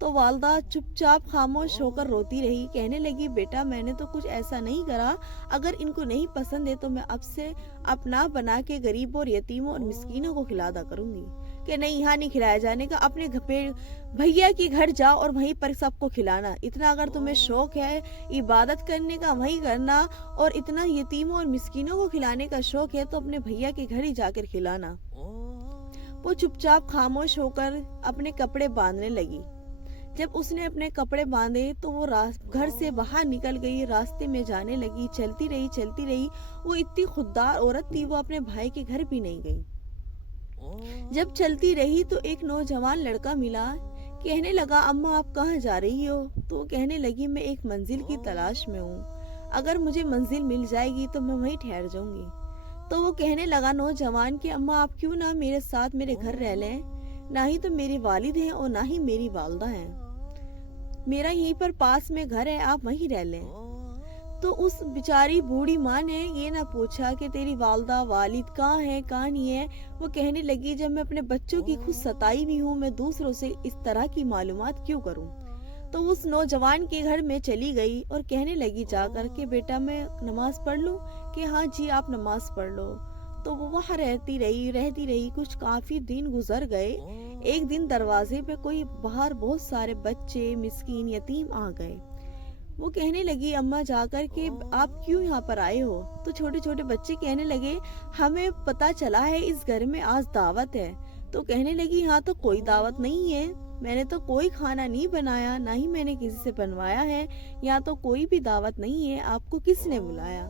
تو والدہ چپ چاپ خاموش ہو کر روتی رہی، کہنے لگی بیٹا میں نے تو کچھ ایسا نہیں کرا، اگر ان کو نہیں پسند ہے تو میں اب سے اپنا بنا کے غریبوں اور یتیموں اور مسکینوں کو کھلا دا کروں گی۔ کہ نہیں یہاں نہیں کھلایا جانے کا، اپنے بھیا کے گھر جاؤ اور وہیں پر سب کو کھلانا، اتنا اگر تمہیں شوق ہے عبادت کرنے کا وہیں کرنا، اور اتنا یتیموں اور مسکینوں کو کھلانے کا شوق ہے تو اپنے بھیا کے گھر ہی جا کر کھلانا۔ وہ چپ چاپ خاموش ہو کر اپنے کپڑے باندھنے لگی۔ جب اس نے اپنے کپڑے باندھے تو وہ گھر سے باہر نکل گئی، راستے میں جانے لگی، چلتی رہی۔ وہ اتنی خوددار عورت تھی، وہ اپنے بھائی کے گھر بھی نہیں گئی۔ جب چلتی رہی تو ایک نوجوان لڑکا ملا، کہنے لگا اماں آپ کہاں جا رہی ہو؟ تو وہ کہنے لگی میں ایک منزل کی تلاش میں ہوں، اگر مجھے منزل مل جائے گی تو میں وہیں ٹھہر جاؤں گی۔ تو وہ کہنے لگا نوجوان کہ اماں آپ کیوں نہ میرے ساتھ میرے گھر رہ لیں، نہ ہی تو میری والد ہیں اور نہ ہی میری والدہ ہیں، میرا یہیں پر پاس میں گھر ہے، آپ وہیں رہ لیں۔ تو اس بیچاری بوڑھی ماں نے یہ نہ پوچھا کہ تیری والدہ والد کہاں ہے کہاں نہیں ہے، وہ کہنے لگی جب میں اپنے بچوں کی خود ستائی بھی ہوں، میں دوسروں سے اس طرح کی معلومات کیوں کروں۔ تو اس نوجوان کے گھر میں چلی گئی اور کہنے لگی جا کر کہ بیٹا میں نماز پڑھ لوں؟ کہ ہاں جی آپ نماز پڑھ لو۔ تو وہ وہاں رہتی رہی، کچھ کافی دن گزر گئے۔ ایک دن دروازے پہ کوئی باہر بہت سارے بچے مسکین یتیم آ گئے۔ وہ کہنے لگی اماں جا کر کہ آپ کیوں یہاں پر آئے ہو؟ تو چھوٹے چھوٹے بچے کہنے لگے ہمیں پتا چلا ہے اس گھر میں آج دعوت ہے۔ تو کہنے لگی ہاں تو کوئی دعوت نہیں ہے، میں نے تو کوئی کھانا نہیں بنایا، نہ ہی میں نے کسی سے بنوایا ہے، یہاں تو کوئی بھی دعوت نہیں ہے، آپ کو کس نے بلایا؟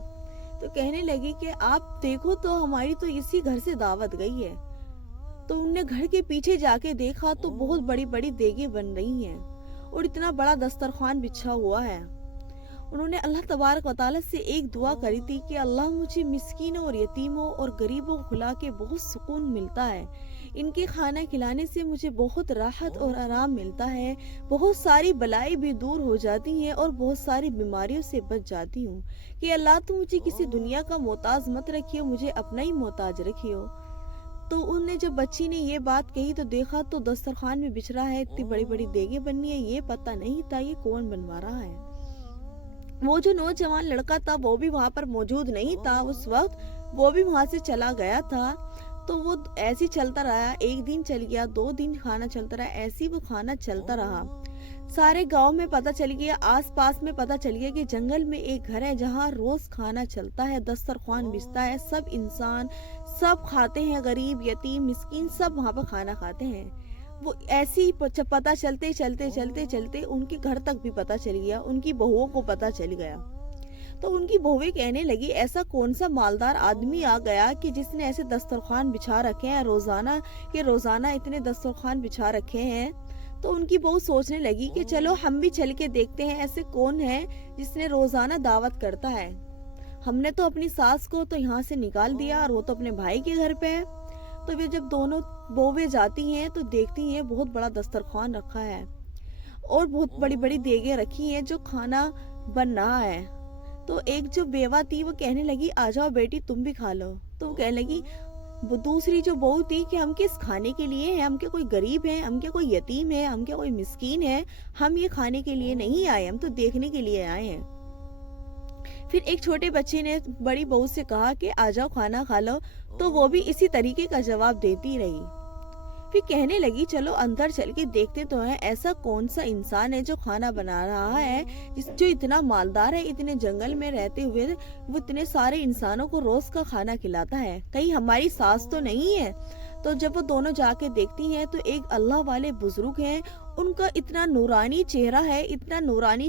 تو کہنے لگی کہ آپ دیکھو تو ہماری تو اسی گھر سے دعوت گئی ہے۔ تو ان نے گھر کے پیچھے جا کے دیکھا تو بہت بڑی بڑی دیگیں بن رہی ہیں اور اتنا بڑا دسترخوان بچھا ہوا ہے۔ انہوں نے اللہ تبارک و تعالیٰ سے ایک دعا کری تھی کہ اللہ مجھے مسکینوں اور یتیموں اور غریبوں کو کھلا کے بہت سکون ملتا ہے، ان کے کھانا کھلانے سے مجھے بہت راحت اور آرام ملتا ہے، بہت ساری بلائیں بھی دور ہو جاتی ہیں اور بہت ساری بیماریوں سے بچ جاتی ہوں، کہ اللہ تو مجھے کسی دنیا کا محتاج مت رکھیو، مجھے اپنا ہی محتاج رکھیو۔ تو ان نے جب بچی نے یہ بات کہی تو دیکھا تو دسترخوان میں بچھ رہا ہے، اتنی بڑی بڑی دیگیں بنی ہے، یہ پتہ نہیں تھا یہ کون بنوا رہا ہے۔ وہ جو نوجوان لڑکا تھا وہ بھی وہاں پر موجود نہیں تھا اس وقت، وہ بھی وہاں سے چلا گیا تھا۔ تو وہ ایسے چلتا رہا، ایک دن چل گیا، 2 دن کھانا چلتا رہا، ایسے وہ کھانا چلتا رہا۔ سارے گاؤں میں پتہ چل گیا، آس پاس میں پتہ چل گیا کہ جنگل میں ایک گھر ہے جہاں روز کھانا چلتا ہے، دسترخوان بچھتا ہے، سب انسان سب کھاتے ہیں، غریب یتیم مسکین سب وہاں پر کھانا کھاتے ہیں۔ وہ ایسی ہی پتہ چلتے ان کے گھر تک بھی پتہ چل گیا، ان کی بہوؤں کو پتہ چل گیا۔ تو ان کی بہویں کہنے لگی ایسا کون سا مالدار آدمی آ گیا کہ جس نے ایسے دسترخوان بچھا رکھے ہیں روزانہ اتنے دسترخوان بچھا رکھے ہیں۔ تو ان کی بہو سوچنے لگی کہ چلو ہم بھی چل کے دیکھتے ہیں ایسے کون ہے جس نے روزانہ دعوت کرتا ہے، ہم نے تو اپنی ساس کو تو یہاں سے نکال دیا اور وہ تو اپنے بھائی کے گھر پہ ہے۔ تو وہ جب دونوں بہویں جاتی ہیں تو دیکھتی ہیں بہت بڑا دسترخوان رکھا ہے اور بہت بڑی بڑی دیگیں رکھی ہیں جو کھانا بن رہا ہے۔ تو ایک جو بیوہ تھی وہ کہنے لگی آ جاؤ بیٹی تم بھی کھا لو۔ تو وہ کہنے لگی دوسری جو بہو تھی کہ ہم کس کھانے کے لیے ہیں، ہم کیا کوئی غریب ہیں، ہم کیا کوئی یتیم ہے، ہم کیا کوئی مسکین ہے، ہم یہ کھانے کے لیے نہیں آئے، ہم تو دیکھنے کے لیے آئے ہیں۔ پھر ایک چھوٹے بچے نے بڑی بہو سے کہا کہ آ جاؤ کھانا کھا لو، تو وہ بھی اسی طریقے کا جواب دیتی رہی۔ پھر کہنے لگی چلو اندر چل کے دیکھتے تو ہیں ایسا کون سا انسان ہے جو کھانا بنا رہا ہے، جو اتنا مالدار ہے، اتنے جنگل میں رہتے ہوئے وہ اتنے سارے انسانوں کو روز کا کھانا کھلاتا ہے، کہیں ہماری ساس تو نہیں ہے۔ تو جب وہ دونوں جا کے دیکھتی ہیں تو ایک اللہ والے بزرگ ہیں، ان کا اتنا نورانی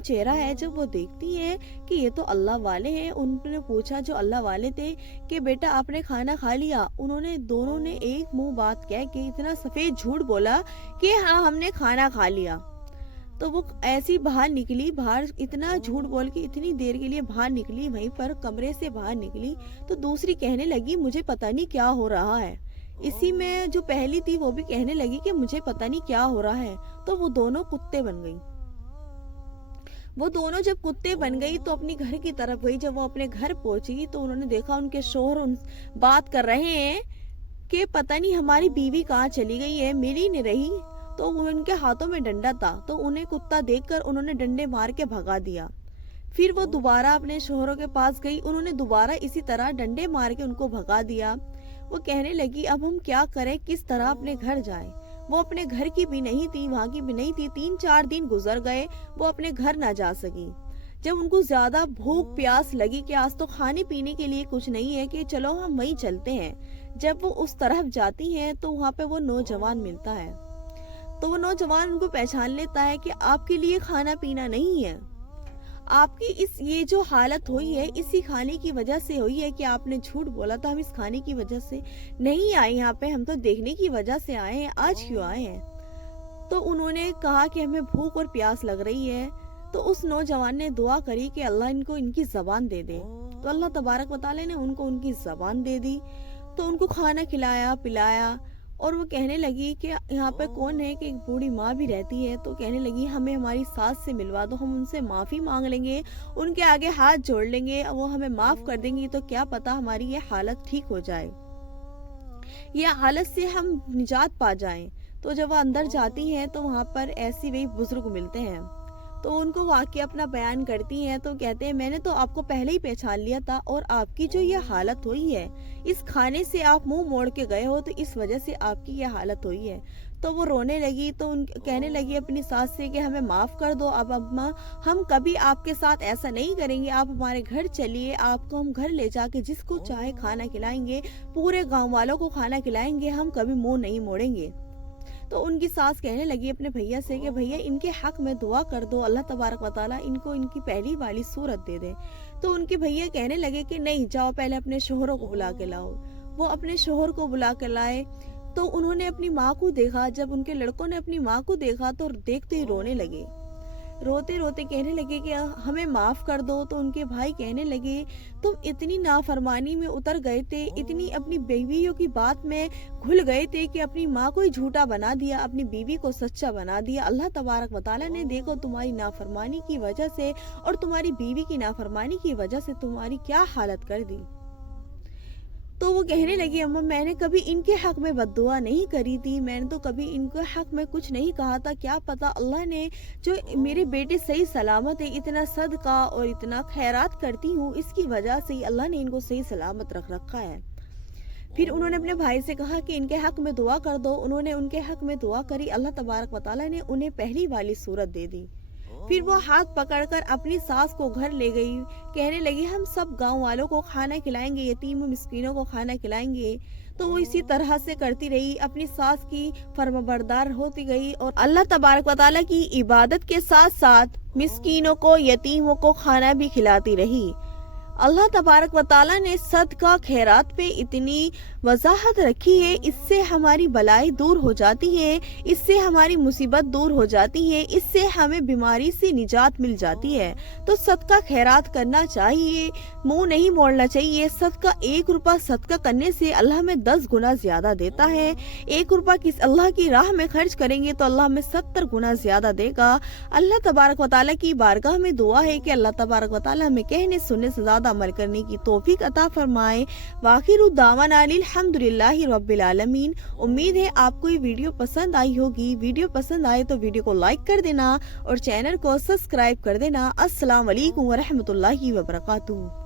چہرہ ہے، جب وہ دیکھتی ہیں کہ یہ تو اللہ والے ہیں، ان نے پوچھا جو اللہ والے تھے کہ بیٹا آپ نے کھانا کھا لیا؟ دونوں نے ایک منہ بات کہہ کے اتنا سفید جھوٹ بولا کہ ہاں ہم نے کھانا کھا لیا۔ تو وہ ایسی باہر اتنا جھوٹ بول کے اتنی دیر کے لیے باہر نکلی، وہیں پر کمرے سے باہر نکلی تو دوسری کہنے لگی مجھے پتہ نہیں کیا ہو رہا ہے۔ اسی میں جو پہلی تھی وہ بھی کہنے لگی کہ مجھے پتہ نہیں کیا ہو رہا ہے۔ تو وہ دونوں کتے بن گئی۔ وہ دونوں جب کتے بن گئی تو اپنی گھر کی طرف گئی۔ جب وہ اپنے گھر پہنچی تو انہوں نے دیکھا ان کے شوہر بات کر رہے ہیں کہ پتہ نہیں ہماری بیوی کہاں چلی گئی ہے، مل ہی نہیں رہی۔ تو ان کے ہاتھوں میں ڈنڈا تھا، تو انہیں کتا دیکھ کر انہوں نے ڈنڈے مار کے بھگا دیا۔ پھر وہ دوبارہ اپنے شوہروں کے پاس گئی، انہوں نے دوبارہ اسی طرح ڈنڈے مار کے ان کو بھگا دیا۔ وہ کہنے لگی اب ہم کیا کریں، کس طرح اپنے گھر جائیں۔ وہ اپنے گھر کی بھی نہیں تھی، وہاں کی بھی نہیں تھی، 3-4 دن گزر گئے، وہ اپنے گھر نہ جا سکی۔ جب ان کو زیادہ بھوک پیاس لگی کہ آج تو کھانے پینے کے لیے کچھ نہیں ہے کہ چلو ہم وہیں چلتے ہیں، جب وہ اس طرف جاتی ہیں تو وہاں پہ وہ نوجوان ملتا ہے۔ تو وہ نوجوان ان کو پہچان لیتا ہے کہ آپ کے لیے کھانا پینا نہیں ہے، آپ کی یہ جو حالت ہوئی ہے اسی کھانے کی وجہ سے ہوئی ہے کہ آپ نے جھوٹ بولا تھا، ہم اس کھانے کی وجہ سے نہیں آئے یہاں پہ، ہم تو دیکھنے کی وجہ سے آئے ہیں، آج کیوں آئے ہیں؟ تو انہوں نے کہا کہ ہمیں بھوک اور پیاس لگ رہی ہے۔ تو اس نوجوان نے دعا کری کہ اللہ ان کو ان کی زبان دے دے، تو اللہ تبارک و تعالی نے ان کو ان کی زبان دے دی۔ تو ان کو کھانا کھلایا پلایا، اور وہ کہنے لگی کہ یہاں پہ کون ہے، کہ ایک بوڑھی ماں بھی رہتی ہے، تو کہنے لگی ہمیں ہماری ساس سے ملوا دو، ہم ان سے معافی مانگ لیں گے، ان کے آگے ہاتھ جوڑ لیں گے، وہ ہمیں معاف کر دیں گی، تو کیا پتا ہماری یہ حالت ٹھیک ہو جائے، یہ حالت سے ہم نجات پا جائیں۔ تو جب وہ اندر جاتی ہیں تو وہاں پر ایسی وہی بزرگ ملتے ہیں، تو ان کو واقعہ اپنا بیان کرتی ہیں، تو کہتے ہیں میں نے تو آپ کو پہلے ہی پہچان لیا تھا، اور آپ کی جو یہ حالت ہوئی ہے اس کھانے سے آپ منہ موڑ کے گئے ہو، تو اس وجہ سے آپ کی یہ حالت ہوئی ہے۔ تو وہ رونے لگی، تو کہنے لگی اپنی ساس سے کہ ہمیں معاف کر دو، اب اماں ہم کبھی آپ کے ساتھ ایسا نہیں کریں گے، آپ ہمارے گھر چلیے، آپ کو ہم گھر لے جا کے جس کو چاہے کھانا کھلائیں گے، پورے گاؤں والوں کو کھانا کھلائیں گے، ہم کبھی منہ نہیں موڑیں گے۔ تو ان کی ساس کہنے لگی اپنے بھیا سے کہ بھیا ان کے حق میں دعا کر دو، اللہ تبارک و تعالیٰ ان کو ان کی پہلی والی صورت دے دے۔ تو ان کے بھیا کہنے لگے کہ نہیں، جاؤ پہلے اپنے شوہروں کو بلا کے لاؤ۔ وہ اپنے شوہر کو بلا کے لائے، تو انہوں نے اپنی ماں کو دیکھا، جب ان کے لڑکوں نے اپنی ماں کو دیکھا تو دیکھتے ہی رونے لگے، روتے روتے کہنے لگے کہ ہمیں معاف کر دو۔ تو ان کے بھائی کہنے لگے تم اتنی نافرمانی میں اتر گئے تھے، اتنی اپنی بیویوں کی بات میں گھل گئے تھے کہ اپنی ماں کو ہی جھوٹا بنا دیا، اپنی بیوی کو سچا بنا دیا۔ اللہ تبارک و تعالیٰ نے دیکھو تمہاری نافرمانی کی وجہ سے اور تمہاری بیوی کی نافرمانی کی وجہ سے تمہاری کیا حالت کر دی۔ تو وہ کہنے لگی اماں میں نے کبھی ان کے حق میں بد دعا نہیں کری تھی، میں نے تو کبھی ان کے حق میں کچھ نہیں کہا تھا، کیا پتا اللہ نے جو میرے بیٹے صحیح سلامت ہے، اتنا صدقہ اور اتنا خیرات کرتی ہوں، اس کی وجہ سے ہی اللہ نے ان کو صحیح سلامت رکھ رکھا ہے۔ پھر انہوں نے اپنے بھائی سے کہا کہ ان کے حق میں دعا کر دو، انہوں نے ان کے حق میں دعا کری، اللہ تبارک و تعالیٰ نے انہیں پہلی والی صورت دے دی۔ پھر وہ ہاتھ پکڑ کر اپنی ساس کو گھر لے گئی، کہنے لگی ہم سب گاؤں والوں کو کھانا کھلائیں گے، یتیم و مسکینوں کو کھانا کھلائیں گے۔ تو وہ اسی طرح سے کرتی رہی، اپنی ساس کی فرمانبردار ہوتی گئی، اور اللہ تبارک و تعالیٰ کی عبادت کے ساتھ ساتھ مسکینوں کو یتیموں کو کھانا بھی کھلاتی رہی۔ اللہ تبارک و تعالیٰ نے صدقہ خیرات پہ اتنی وضاحت رکھی ہے، اس سے ہماری بلائی دور ہو جاتی ہے، اس سے ہماری مصیبت دور ہو جاتی ہے، اس سے ہمیں بیماری سے نجات مل جاتی ہے۔ تو صدقہ خیرات کرنا چاہیے، منہ نہیں موڑنا چاہیے۔ صدقہ 1 روپہ صدقہ کرنے سے اللہ ہمیں 10 گنا زیادہ دیتا ہے۔ 1 روپہ کس اللہ کی راہ میں خرچ کریں گے تو اللہ ہمیں 70 گنا زیادہ دے گا۔ اللہ تبارک و تعالیٰ کی بارگاہ میں دعا ہے کہ اللہ تبارک و تعالیٰ ہمیں کہنے سننے سے زیادہ عمل کرنے کی توفیق عطا فرمائے۔ وآخر دعوانا الحمدللہ رب العالمین۔ امید ہے آپ کو یہ ویڈیو پسند آئی ہوگی۔ ویڈیو پسند آئے تو ویڈیو کو لائک کر دینا اور چینل کو سبسکرائب کر دینا۔ السلام علیکم ورحمۃ اللہ وبرکاتہ۔